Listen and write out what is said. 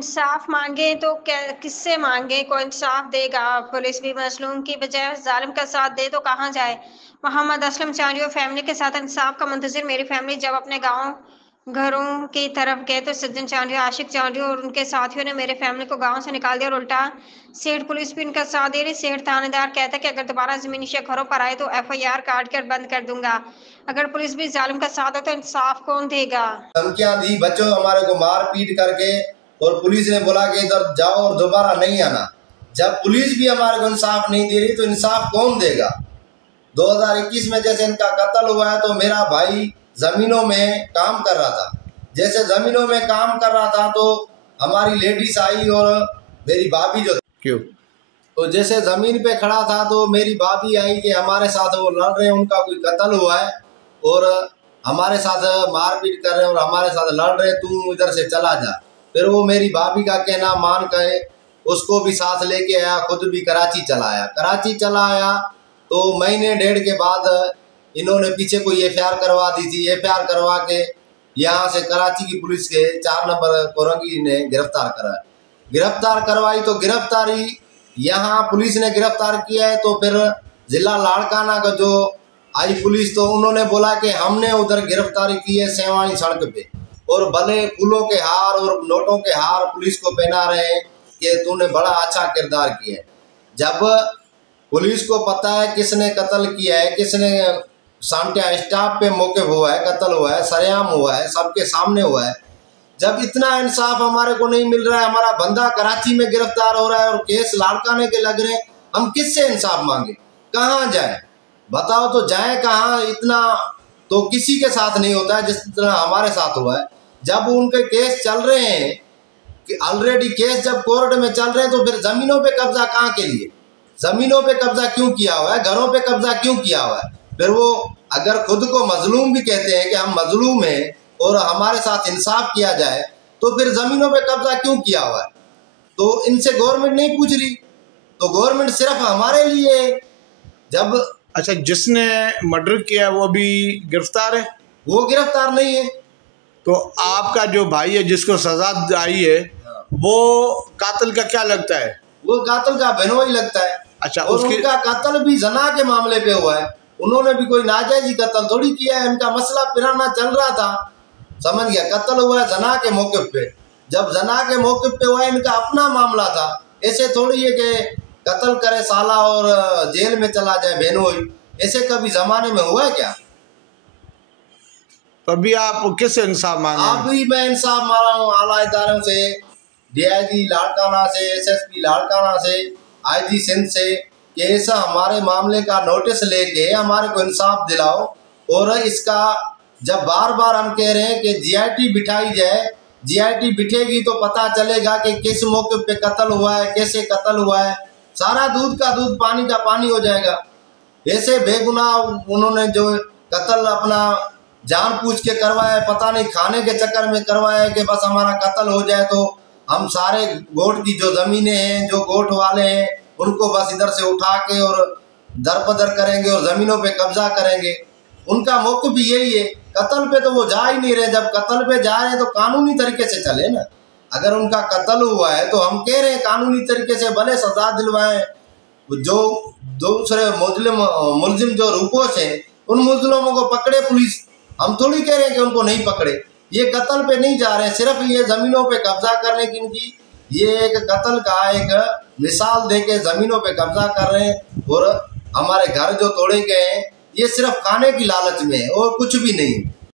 इंसाफ मांगे तो किससे मांगे? कोई इंसाफ देगा? पुलिस भी मजलूम की बजाय जालिम का साथ दे तो कहाँ जाए? मोहम्मद असलम चांदी और फैमिली के साथ इंसाफ का मुंतजिर मेरी फैमिली जब अपने घरों की तरफ गए तो सज्जन चांदी, आशिक चांदी और उनके साथियों ने मेरे फैमिली को गांव से निकाल दिया और उल्टा सेठ पुलिस भी इनका साथ दे रही। सेठ थानेदार कहता कि अगर दोबारा जमीनी शक घरों पर आए तो FIR काट कर बंद कर दूंगा। अगर पुलिस भी जालिम का साथ हो तो इंसाफ कौन देगा? धमकियां दी, बच्चों हमारे को मार पीट करके, और पुलिस ने बोला कि इधर जाओ और दोबारा नहीं आना। जब पुलिस भी हमारे को इंसाफ नहीं दे रही तो इंसाफ कौन देगा? 2021 में जैसे इनका कत्ल हुआ है तो मेरा भाई जमीनों में काम कर रहा था। जैसे जमीनों में काम कर रहा था तो हमारी लेडीज आई और मेरी भाभी जो क्यों तो जैसे जमीन पे खड़ा था तो मेरी भाभी आई कि हमारे साथ वो लड़ रहे हैं, उनका कोई कत्ल हुआ है और हमारे साथ मारपीट कर रहे हैं और हमारे साथ लड़ रहे, तू इधर से चला जा। फिर वो मेरी भाभी का कहना मान के उसको भी साथ लेके आया, खुद भी कराची चला आया। कराची चला आया तो महीने डेढ़ के बाद इन्होंने पीछे कोई FIR करवा दी थी। FIR करवा के यहाँ से कराची की पुलिस के 4 नंबर कोरंगी ने गिरफ्तार करवाई। तो गिरफ्तारी यहाँ पुलिस ने गिरफ्तार किया है तो फिर जिला लाड़काना का जो आई पुलिस तो उन्होंने बोला कि हमने उधर गिरफ्तारी की है सेवानी सड़क पे, और भले फूलों के हार और नोटों के हार पुलिस को पहना रहे हैं कि तूने बड़ा अच्छा किरदार किया है। जब पुलिस को पता है किसने कत्ल किया है, किसने सामने स्टाफ पे मौके हुआ है, कत्ल हुआ है, सरेआम हुआ है, सबके सामने हुआ है, जब इतना इंसाफ हमारे को नहीं मिल रहा है, हमारा बंदा कराची में गिरफ्तार हो रहा है और केस लाड़काने के लग रहे हैं, हम किससे इंसाफ मांगे? कहाँ जाए? बताओ तो जाए कहाँ? इतना तो किसी के साथ नहीं होता है जिस तरह हमारे साथ हुआ है। जब उनके केस चल रहे हैं कि ऑलरेडी केस जब कोर्ट में चल रहे हैं तो फिर जमीनों पे कब्जा कहाँ के लिए? जमीनों पे कब्जा क्यों किया हुआ है? घरों पे कब्जा क्यों किया हुआ है? फिर वो अगर खुद को मजलूम भी कहते हैं कि हम मजलूम हैं और हमारे साथ इंसाफ किया जाए तो फिर जमीनों पे कब्जा क्यों किया हुआ है? तो इनसे गवर्नमेंट नहीं पूछ रही, तो गवर्नमेंट सिर्फ हमारे लिए। जब अच्छा, जिसने मर्डर किया है वो भी गिरफ्तार है? वो गिरफ्तार नहीं है। तो आपका जो भाई है जिसको सजा आई है वो कातिल का क्या लगता है? वो कातिल का बहनोई लगता है। अच्छा, और उनका कत्ल भी जना के मामले पे हुआ है। उन्होंने भी कोई नाजायज कत्ल थोड़ी किया है। इनका मसला पुराना चल रहा था, समझ गया? कत्ल हुआ है जना के मौके पे। जब जना के मौके पे हुआ है, इनका अपना मामला था। ऐसे थोड़ी है कि कत्ल करे साला और जेल में चला जाए बहनोई। ऐसे कभी जमाने में हुआ है क्या? तो अभी आप किस इंसाफ मांगे? अभी मैं इंसाफ मांग रहा हूँ आला इदारों से, DIG लाड़काना से, SSP लाड़काना से, IG सिंध से, कि ऐसा हमारे मामले का नोटिस लेके हमारे को इंसाफ दिलाओ। और इसका जब बार बार हम कह रहे हैं कि GIT बिठाई जाए, GIT बिठेगी तो पता चलेगा कि किस मौके पे कत्ल हुआ है, कैसे कत्ल हुआ है। सारा दूध का दूध पानी का पानी हो जाएगा। ऐसे बेगुनाह उन्होंने जो कत्ल अपना जान पूछ के करवाया है, पता नहीं खाने के चक्कर में करवाया है कि बस हमारा कत्ल हो जाए तो हम सारे गोट की जो जमीनें हैं, जो गोट वाले हैं, उनको बस इधर से उठा के और दरपदर करेंगे और जमीनों पे कब्जा करेंगे। उनका मौक़िफ़ भी यही है। कत्ल पे तो वो जा ही नहीं रहे। जब कत्ल पे जा रहे हैं तो कानूनी तरीके से चले ना। अगर उनका कत्ल हुआ है तो हम कह रहे हैं कानूनी तरीके से भले सजा दिलवाएं। जो दूसरे मुलजिम जो रूपोश हैं, उन मुजरिमों को पकड़े पुलिस। हम थोड़ी कह रहे हैं कि उनको नहीं पकड़े। ये कत्ल पे नहीं जा रहे हैं, सिर्फ ये जमीनों पे कब्जा करने की इनकी ये एक कत्ल का एक मिसाल देके जमीनों पे कब्जा कर रहे हैं। और हमारे घर जो तोड़े गए हैं ये सिर्फ खाने की लालच में है और कुछ भी नहीं।